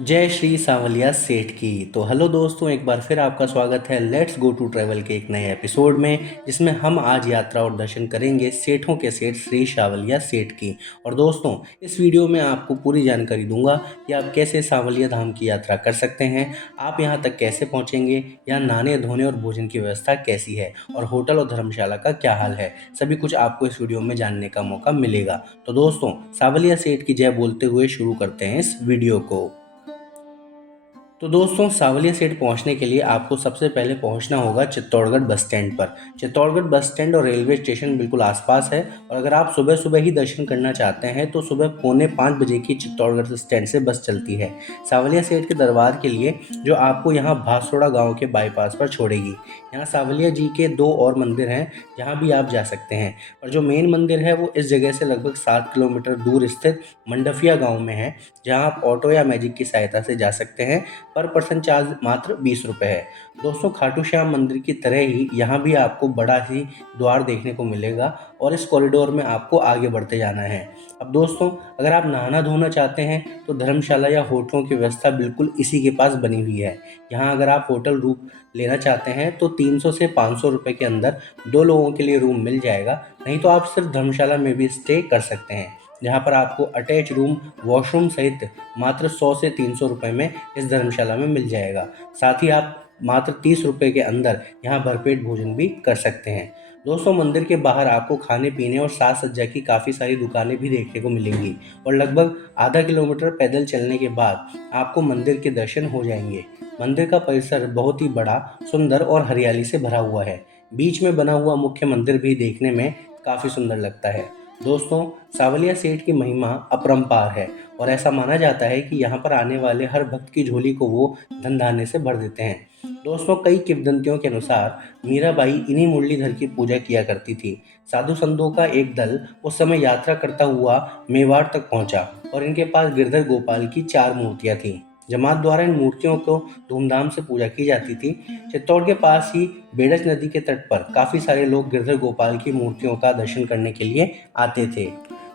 जय श्री सांवलिया सेठ की। तो हेलो दोस्तों, एक बार फिर आपका स्वागत है लेट्स गो टू ट्रैवल के एक नए एपिसोड में, जिसमें हम आज यात्रा और दर्शन करेंगे सेठों के सेठ श्री सांवलिया सेठ की। और दोस्तों, इस वीडियो में आपको पूरी जानकारी दूंगा कि आप कैसे सांवलिया धाम की यात्रा कर सकते हैं, आप यहां तक कैसे पहुंचेंगे, यहाँ नहाने धोने और भोजन की व्यवस्था कैसी है और होटल और धर्मशाला का क्या हाल है। सभी कुछ आपको इस वीडियो में जानने का मौका मिलेगा। तो दोस्तों, सांवलिया सेठ की जय बोलते हुए शुरू करते हैं इस वीडियो को। तो दोस्तों, सांवलिया सेठ पहुंचने के लिए आपको सबसे पहले पहुंचना होगा चित्तौड़गढ़ बस स्टैंड पर। चित्तौड़गढ़ बस स्टैंड और रेलवे स्टेशन बिल्कुल आसपास है। और अगर आप सुबह सुबह ही दर्शन करना चाहते हैं तो सुबह 4:45 की चित्तौड़गढ़ स्टैंड से बस चलती है सांवलिया सेठ के दरबार के लिए, जो आपको यहाँ भासोड़ा गाँव के बाईपास पर छोड़ेगी। यहाँ सांवलिया जी के 2 और मंदिर हैं जहाँ भी आप जा सकते हैं। और जो मेन मंदिर है वो इस जगह से लगभग 7 किलोमीटर दूर स्थित मंडफिया गाँव में है, जहाँ आप ऑटो या मैजिक की सहायता से जा सकते हैं। पर पर्सन चार्ज मात्र 20 रुपये है। दोस्तों, खाटू श्याम मंदिर की तरह ही यहाँ भी आपको बड़ा ही द्वार देखने को मिलेगा और इस कॉरिडोर में आपको आगे बढ़ते जाना है। अब दोस्तों, अगर आप नहाना धोना चाहते हैं तो धर्मशाला या होटलों की व्यवस्था बिल्कुल इसी के पास बनी हुई है। यहाँ अगर आप होटल रूम लेना चाहते हैं तो 300 से 500 रुपये के अंदर 2 लोगों के लिए रूम मिल जाएगा। नहीं तो आप सिर्फ धर्मशाला में भी स्टे कर सकते हैं, जहाँ पर आपको अटैच रूम, वॉशरूम सहित मात्र 100 से 300 रुपये में इस धर्मशाला में मिल जाएगा। साथ ही आप मात्र 30 रुपये के अंदर यहाँ भरपेट भोजन भी कर सकते हैं। दोस्तों, मंदिर के बाहर आपको खाने पीने और साज सज्जा की काफ़ी सारी दुकानें भी देखने को मिलेंगी और लगभग आधा किलोमीटर पैदल चलने के बाद आपको मंदिर के दर्शन हो जाएंगे। मंदिर का परिसर बहुत ही बड़ा, सुंदर और हरियाली से भरा हुआ है। बीच में बना हुआ मुख्य मंदिर भी देखने में काफ़ी सुंदर लगता है। दोस्तों, सांवलिया सेठ की महिमा अपरंपार है और ऐसा माना जाता है कि यहाँ पर आने वाले हर भक्त की झोली को वो धन धान्य से भर देते हैं। दोस्तों, कई किंवदंतियों के अनुसार मीराबाई इन्हीं मुरलीधर की पूजा किया करती थी। साधु संतों का एक दल उस समय यात्रा करता हुआ मेवाड़ तक पहुंचा और इनके पास गिरधर गोपाल की 4 मूर्तियां थीं। जमात द्वारा इन मूर्तियों को धूमधाम से पूजा की जाती थी। चित्तौड़ के पास ही बेड़च नदी के तट पर काफ़ी सारे लोग गिरधर गोपाल की मूर्तियों का दर्शन करने के लिए आते थे।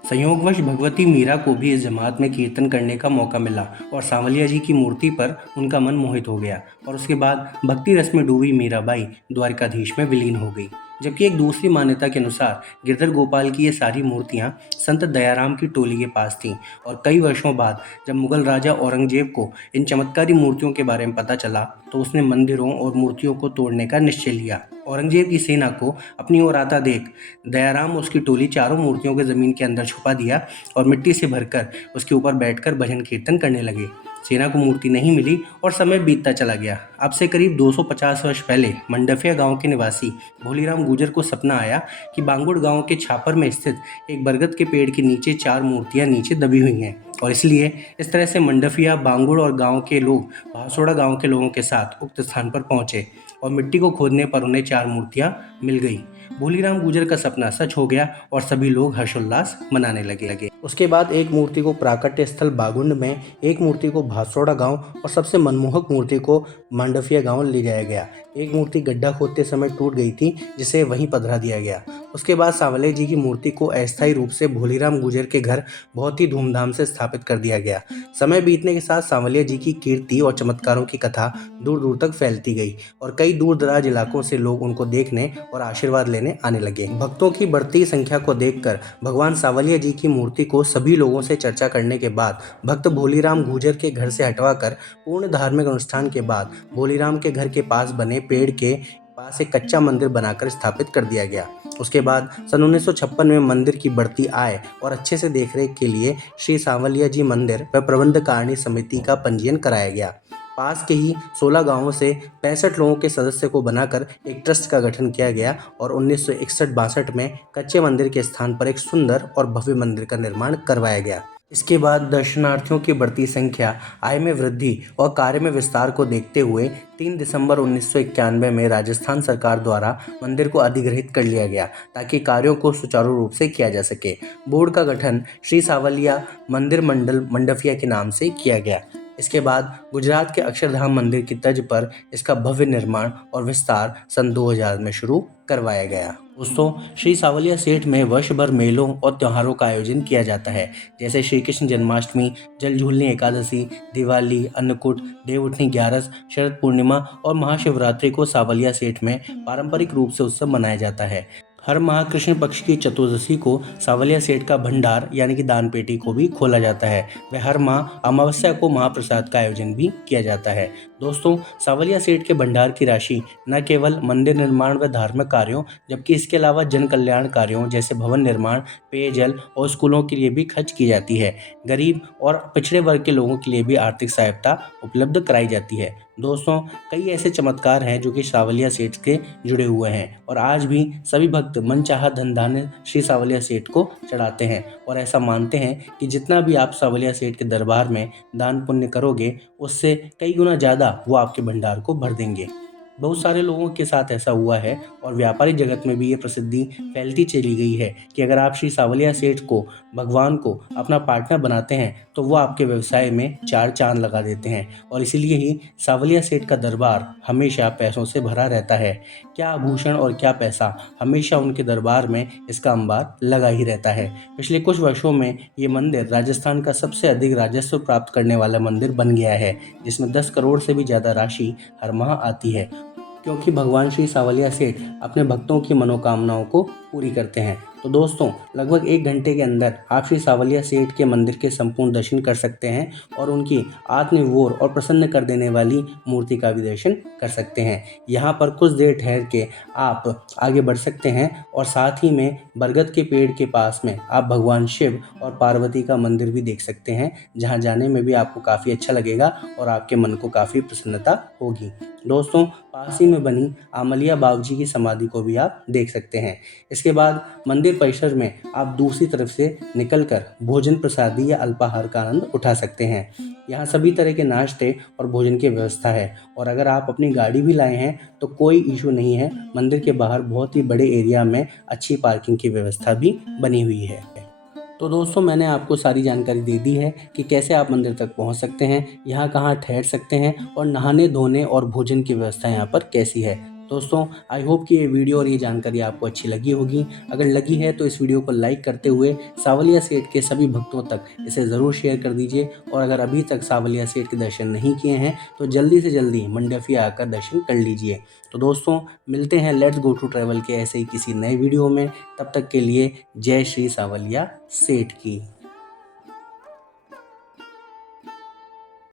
संयोगवश भगवती मीरा को भी इस जमात में कीर्तन करने का मौका मिला और सांवलिया जी की मूर्ति पर उनका मन मोहित हो गया और उसके बाद भक्ति रस में डूबी मीराबाई द्वारिकाधीश में विलीन हो गई। जबकि एक दूसरी मान्यता के अनुसार गिरधर गोपाल की ये सारी मूर्तियां संत दयाराम की टोली के पास थीं और कई वर्षों बाद जब मुगल राजा औरंगजेब को इन चमत्कारी मूर्तियों के बारे में पता चला तो उसने मंदिरों और मूर्तियों को तोड़ने का निश्चय लिया। औरंगजेब की सेना को अपनी ओर आता देख दयाराम उसकी टोली चारों मूर्तियों को जमीन के अंदर छुपा दिया और मिट्टी से भरकर उसके ऊपर बैठकर भजन कीर्तन करने लगे। सेना को मूर्ति नहीं मिली और समय बीतता चला गया। अब से करीब 250 वर्ष पहले मंडफिया गांव के निवासी भोलीराम गुजर को सपना आया कि बांगुड़ गांव के छापर में स्थित एक बरगद के पेड़ के नीचे 4 मूर्तियां नीचे दबी हुई हैं और इसलिए इस तरह से मंडफिया, बांगुड़ और गांव के लोग भासोड़ा गांव के लोगों के साथ उक्त स्थान पर पहुंचे और मिट्टी को खोदने पर उन्हें 4 मूर्तियां मिल गई। भोलीराम गुजर का सपना सच हो गया और सभी लोग हर्षोल्लास मनाने लगे। उसके बाद एक मूर्ति को प्राकट्य स्थल बागुंड में, एक मूर्ति को भासोड़ा गांव और सबसे मनमोहक मूर्ति को मंडफिया गांव ले जाया गया। एक मूर्ति गड्ढा खोदते समय टूट गई थी, जिसे वहीं पधरा दिया गया। उसके बाद सांवलिया जी की मूर्ति को अस्थायी रूप से भोलीराम गुजर के घर बहुत ही धूमधाम से स्थापित कर दिया गया। समय बीतने के साथ सांवलिया जी की कीर्ति और चमत्कारों की कथा दूर दूर तक फैलती गई और कई दूर दराज इलाकों से लोग उनको देखने और आशीर्वाद लेने आने लगे। भक्तों की बढ़ती संख्या को देखकर भगवान सांवलिया जी की मूर्ति को सभी लोगों से चर्चा करने के बाद भक्त भोलीराम गुजर के घर से हटवाकर पूर्ण धार्मिक अनुष्ठान के बाद भोलीराम के घर के पास बने पेड़ के पास एक कच्चा मंदिर बनाकर स्थापित कर दिया गया। उसके बाद सन 1956 में मंदिर की बढ़ती आय और अच्छे से देखरेख के लिए श्री सांवलिया जी मंदिर व प्रबंधकारिणी समिति का पंजीयन कराया गया। पास के ही 16 गांवों से 65 लोगों के सदस्य को बनाकर एक ट्रस्ट का गठन किया गया और 1961-62 में कच्चे मंदिर के स्थान पर एक सुंदर और भव्य मंदिर का निर्माण करवाया गया। इसके बाद दर्शनार्थियों की बढ़ती संख्या, आय में वृद्धि और कार्य में विस्तार को देखते हुए 3 दिसंबर 1991 में राजस्थान सरकार द्वारा मंदिर को अधिग्रहित कर लिया गया ताकि कार्यों को सुचारू रूप से किया जा सके। बोर्ड का गठन श्री सांवलिया मंदिर मंडल मंडफिया के नाम से किया गया। इसके बाद गुजरात के अक्षरधाम मंदिर की तर्ज पर इसका भव्य निर्माण और विस्तार सन 2000 में शुरू करवाया गया। दोस्तों, श्री सावलिया सेठ में वर्ष भर मेलों और त्योहारों का आयोजन किया जाता है, जैसे श्री कृष्ण जन्माष्टमी, जल झूलनी एकादशी, दिवाली, अन्नकूट, देवउठनी ग्यारस, शरद पूर्णिमा और महाशिवरात्रि को सावलिया सेठ में पारंपरिक रूप से उत्सव मनाया जाता है। हर माह कृष्ण पक्ष की चतुर्दशी को सावलिया सेठ का भंडार यानी कि दान पेटी को भी खोला जाता है। वह हर माह अमावस्या को महाप्रसाद का आयोजन भी किया जाता है। दोस्तों, सावलिया सेठ के भंडार की राशि न केवल मंदिर निर्माण व धार्मिक कार्यों, जबकि इसके अलावा जन कल्याण कार्यों जैसे भवन निर्माण, पेयजल और स्कूलों के लिए भी खर्च की जाती है। गरीब और पिछड़े वर्ग के लोगों के लिए भी आर्थिक सहायता उपलब्ध कराई जाती है। दोस्तों, कई ऐसे चमत्कार हैं जो कि सावलिया सेठ के जुड़े हुए हैं और आज भी सभी भक्त मनचाहा धन धान्य श्री सावलिया सेठ को चढ़ाते हैं और ऐसा मानते हैं कि जितना भी आप सावलिया सेठ के दरबार में दान पुण्य करोगे, उससे कई गुना ज़्यादा वो आपके भंडार को भर देंगे। बहुत सारे लोगों के साथ ऐसा हुआ है और व्यापारिक जगत में भी ये प्रसिद्धि फैलती चली गई है कि अगर आप श्री सावलिया सेठ को, भगवान को अपना पार्टनर बनाते हैं तो वो आपके व्यवसाय में चार चांद लगा देते हैं और इसीलिए ही सावलिया सेठ का दरबार हमेशा पैसों से भरा रहता है। क्या आभूषण और क्या पैसा, हमेशा उनके दरबार में इसका अंबार लगा ही रहता है। पिछले कुछ वर्षों में ये मंदिर राजस्थान का सबसे अधिक राजस्व प्राप्त करने वाला मंदिर बन गया है, जिसमें 10 करोड़ से भी ज़्यादा राशि हर माह आती है, क्योंकि भगवान श्री सावलिया सेठ अपने भक्तों की मनोकामनाओं को पूरी करते हैं। तो दोस्तों, लगभग 1 घंटे के अंदर आप श्री सावलिया सेठ के मंदिर के संपूर्ण दर्शन कर सकते हैं और उनकी आत्मविभोर और प्रसन्न कर देने वाली मूर्ति का भी दर्शन कर सकते हैं। यहाँ पर कुछ देर ठहर के आप आगे बढ़ सकते हैं और साथ ही में बरगद के पेड़ के पास में आप भगवान शिव और पार्वती का मंदिर भी देख सकते हैं, जहाँ जाने में भी आपको काफ़ी अच्छा लगेगा और आपके मन को काफ़ी प्रसन्नता होगी। दोस्तों, पास ही में बनी आमलिया बाबूजी की समाधि को भी आप देख सकते हैं। इसके बाद मंदिर परिसर में आप दूसरी तरफ से निकलकर भोजन प्रसादी या अल्पाहार का आनंद उठा सकते हैं। यहाँ सभी तरह के नाश्ते और भोजन की व्यवस्था है और अगर आप अपनी गाड़ी भी लाए हैं तो कोई इशू नहीं है। मंदिर के बाहर बहुत ही बड़े एरिया में अच्छी पार्किंग की व्यवस्था भी बनी हुई है। तो दोस्तों, मैंने आपको सारी जानकारी दे दी है कि कैसे आप मंदिर तक पहुंच सकते हैं, यहाँ कहाँ ठहर सकते हैं और नहाने धोने और भोजन की व्यवस्था यहाँ पर कैसी है। दोस्तों, आई होप कि ये वीडियो और ये जानकारी आपको अच्छी लगी होगी। अगर लगी है तो इस वीडियो को लाइक करते हुए सावलिया सेठ के सभी भक्तों तक इसे ज़रूर शेयर कर दीजिए और अगर अभी तक सावलिया सेठ के दर्शन नहीं किए हैं तो जल्दी से जल्दी मंडफी आकर दर्शन कर लीजिए। तो दोस्तों, मिलते हैं लेट्स गो टू ट्रैवल के ऐसे ही किसी नए वीडियो में। तब तक के लिए जय श्री सावलिया सेठ की।